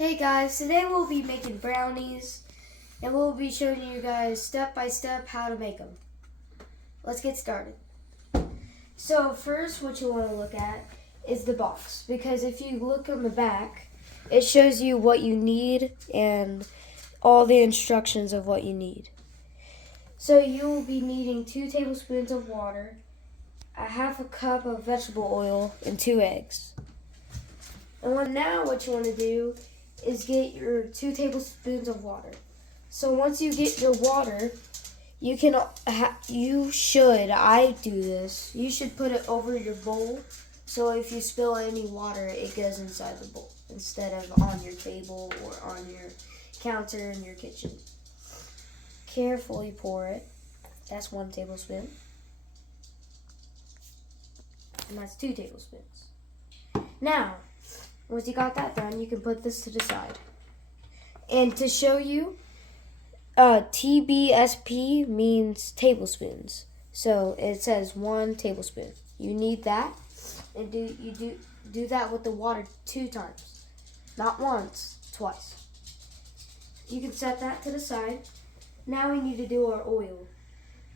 Hey guys, today we'll be making brownies and we'll be showing you guys step by step how to make them. Let's get started. So first what you want to look at is the box, because if you look on the back it shows you what you need and all the instructions of what you need. So you will be needing 2 tablespoons of water, a half a cup of vegetable oil, and 2 eggs. And now what you want to do is get your 2 tablespoons of water. So once you get your water, you should put it over your bowl, so if you spill any water, it goes inside the bowl instead of on your table or on your counter in your kitchen. Carefully pour it. That's 1 tablespoon. And that's 2 tablespoons. Now, once you got that done, you can put this to the side. And to show you, TBSP means tablespoons. So it says 1 tablespoon. You need that, and do that with the water 2 times. Not once, twice. You can set that to the side. Now we need to do our oil.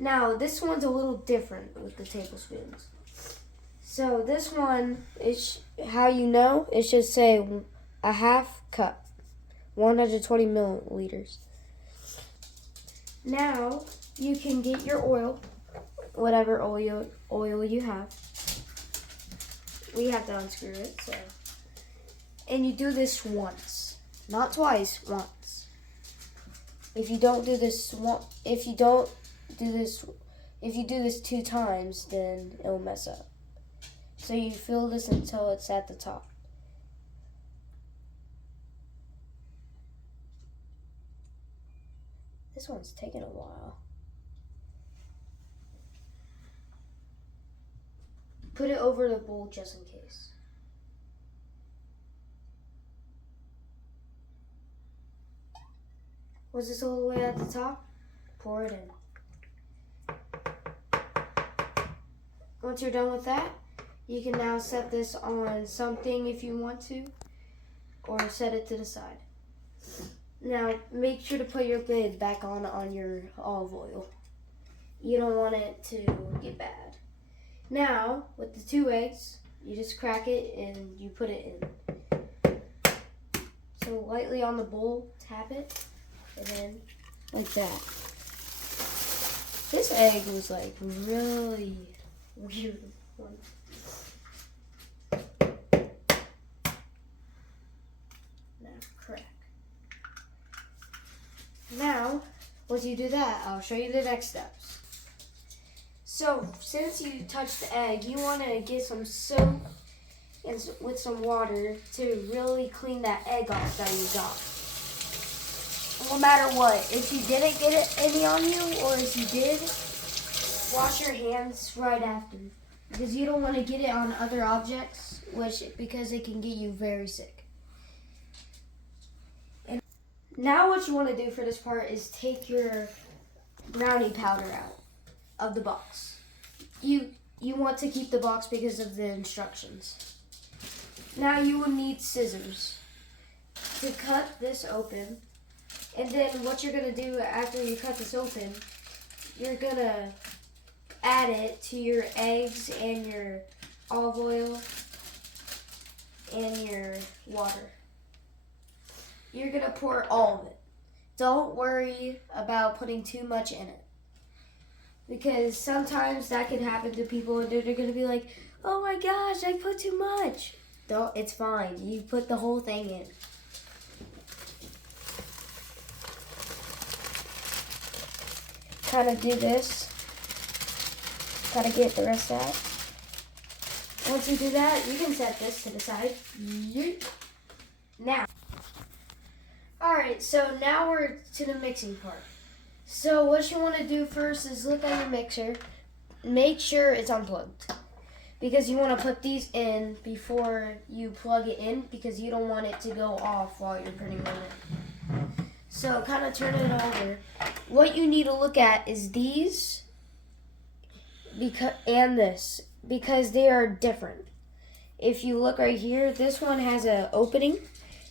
Now this one's a little different with the tablespoons. So this one is how you know. It should say a half cup, 120 milliliters. Now you can get your oil, whatever oil you have. We have to unscrew it, so. And you do this once, not twice, once. If you do this 2 times, then it'll mess up. So you fill this until it's at the top. This one's taking a while. Put it over the bowl just in case. Was this all the way at the top? Pour it in. Once you're done with that, you can now set this on something if you want to, or set it to the side. Now, make sure to put your lid back on your olive oil. You don't want it to get bad. Now, with the 2 eggs, you just crack it and you put it in. So lightly on the bowl, tap it, and then like that. This egg was like really weird one. Now, once you do that, I'll show you the next steps. So, since you touched the egg, you want to get some soap and with some water to really clean that egg off that you got. No matter what, if you didn't get any on you, or if you did, wash your hands right after, because you don't want to get it on other objects, because it can get you very sick. Now what you want to do for this part is take your brownie powder out of the box. You want to keep the box because of the instructions. Now you will need scissors to cut this open. And then what you're going to do after you cut this open, you're going to add it to your eggs and your olive oil and your water. You're going to pour all of it. Don't worry about putting too much in it, because sometimes that can happen to people and they're going to be like, oh my gosh, I put too much. Don't, it's fine. You put the whole thing in. Kind of do this. Gotta get the rest out. Once you do that, you can set this to the side. Now. Alright, so now we're to the mixing part. So what you want to do first is look at your mixer. Make sure it's unplugged, because you want to put these in before you plug it in, because you don't want it to go off while you're putting them in. So kind of turn it over. What you need to look at is these and this, because they are different. If you look right here, this one has an opening.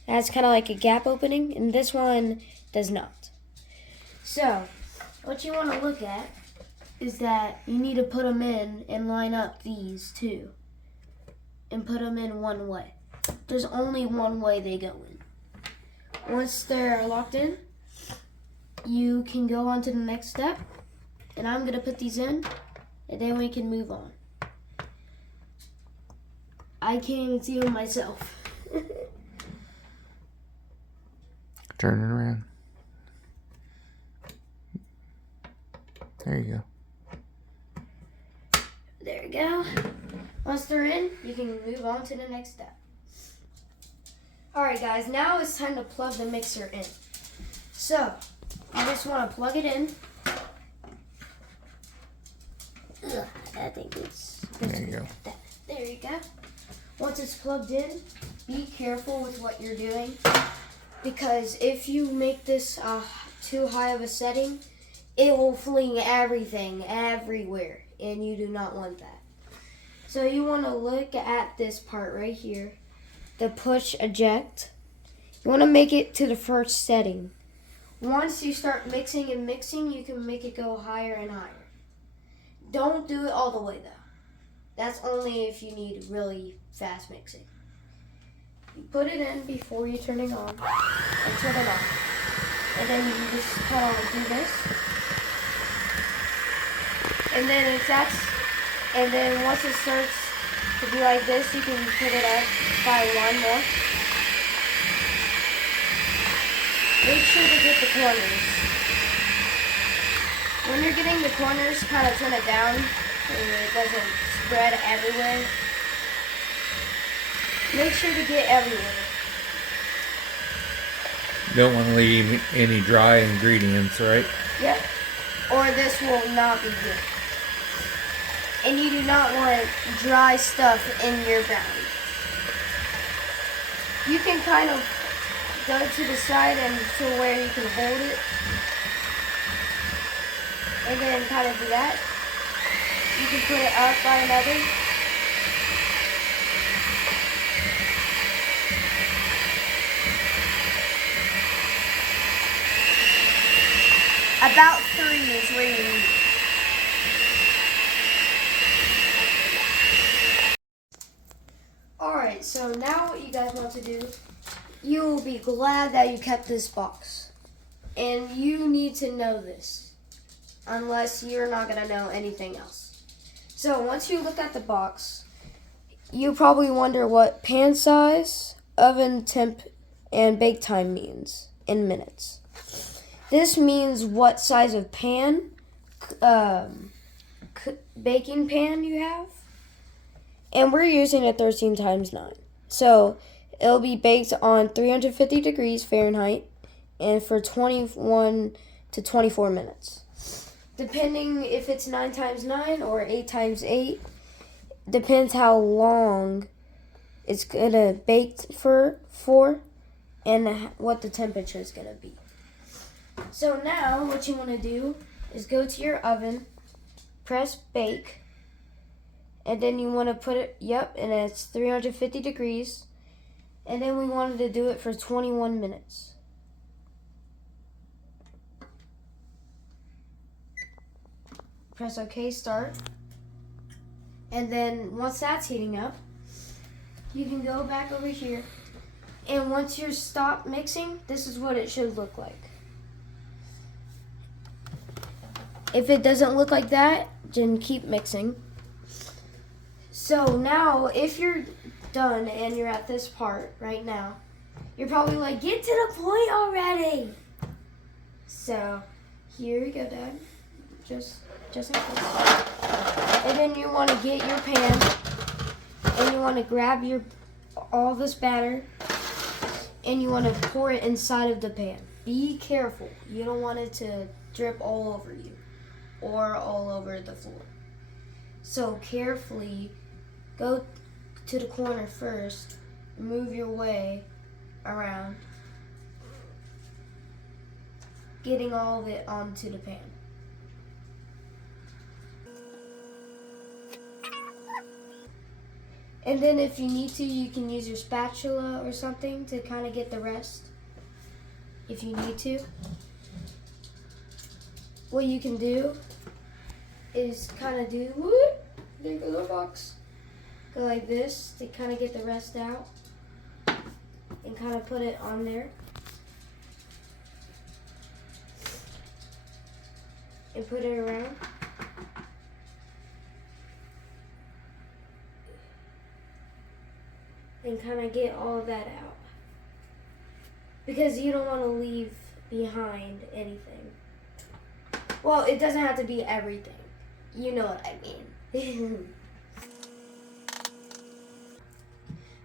It has kind of like a gap opening, and this one does not. So, what you want to look at is that you need to put them in and line up these two and put them in one way. There's only one way they go in. Once they're locked in, you can go on to the next step, and I'm going to put these in, and then we can move on. I can't even see them myself. Turn it around. There you go. There you go. Once they're in, you can move on to the next step. Alright guys, now it's time to plug the mixer in. So, you just want to plug it in. Ugh, I think it's... There you go. There you go. Once it's plugged in, be careful with what you're doing, because if you make this too high of a setting, it will fling everything everywhere, and you do not want that. So you want to look at this part right here, the push eject. You want to make it to the first setting. Once you start mixing and mixing, you can make it go higher and higher. Don't do it all the way though. That's only if you need really fast mixing. You put it in before you turn it on and turn it off. And then you just kind of do this. And then once it starts to be like this, you can put it up by one more. Make sure to get the corners. When you're getting the corners, kind of turn it down so it doesn't spread everywhere. Make sure to get everywhere. You don't want to leave any dry ingredients, right? Yep. Or this will not be good. And you do not want dry stuff in your brownie. You can kind of go to the side and to where you can hold it. And then kind of do that. You can put it up by another. About 3 is where you need. Alright, so now what you guys want to do, you will be glad that you kept this box. And you need to know this, unless you're not going to know anything else. So once you look at the box, you probably wonder what pan size, oven temp, and bake time means in minutes. This means what size of pan, baking pan you have. And we're using a 13 times 9. So it'll be baked on 350 degrees Fahrenheit and for 21 to 24 minutes. Depending if it's 9 times 9 or 8 times 8, depends how long it's going to bake for and what the temperature is going to be. So now what you want to do is go to your oven, press bake, and then you want to put it, and it's 350 degrees, and then we wanted to do it for 21 minutes. Press OK, start. And then once that's heating up, you can go back over here, and once you're stopped mixing, this is what it should look like. If it doesn't look like that, then keep mixing. So now, if you're done and you're at this part right now, you're probably like, get to the point already. So here you go, Dad. Just like this. And then you want to get your pan, and you want to grab all this batter, and you want to pour it inside of the pan. Be careful. You don't want it to drip all over you or all over the floor. So carefully go to the corner first, move your way around, getting all of it onto the pan. And then if you need to, you can use your spatula or something to kind of get the rest. If you need to. What you can do is kind of do, whoop, there goes our box. Go like this to kind of get the rest out. And kind of put it on there. And put it around. And kind of get all of that out. Because you don't want to leave behind anything. Well, it doesn't have to be everything. You know what I mean.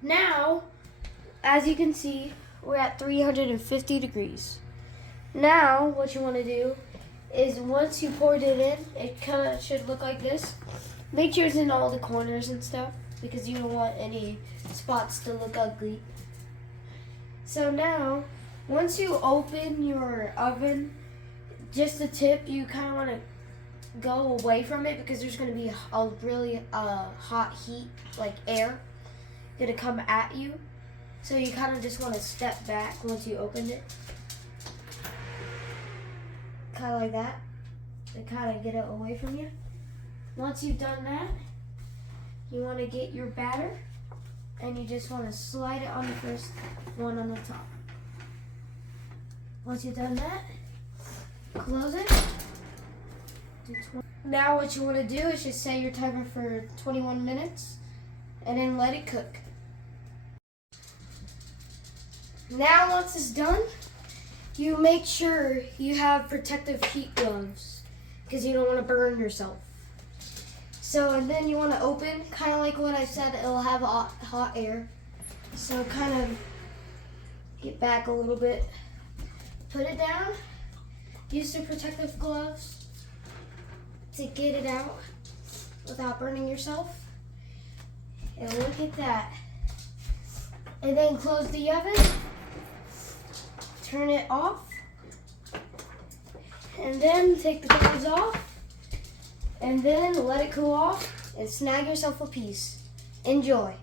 Now, as you can see, we're at 350 degrees. Now, what you want to do is once you poured it in, it kind of should look like this. Make sure it's in all the corners and stuff because you don't want any spots to look ugly. So now, once you open your oven, just the tip, you kind of want to go away from it because there's going to be a really hot heat, like air, going to come at you. So you kind of just want to step back once you open it. Kind of like that. To kind of get it away from you. Once you've done that, you want to get your batter and you just want to slide it on the first one on the top. Once you've done that, close it. Now what you want to do is just set your timer for 21 minutes and then let it cook. Now once it's done, you make sure you have protective heat gloves because you don't want to burn yourself. So and then you want to open, kind of like what I said, it'll have hot air. So kind of get back a little bit. Put it down, use the protective gloves to get it out without burning yourself. And look at that. And then close the oven, turn it off, and then take the covers off, and then let it cool off and snag yourself a piece. Enjoy.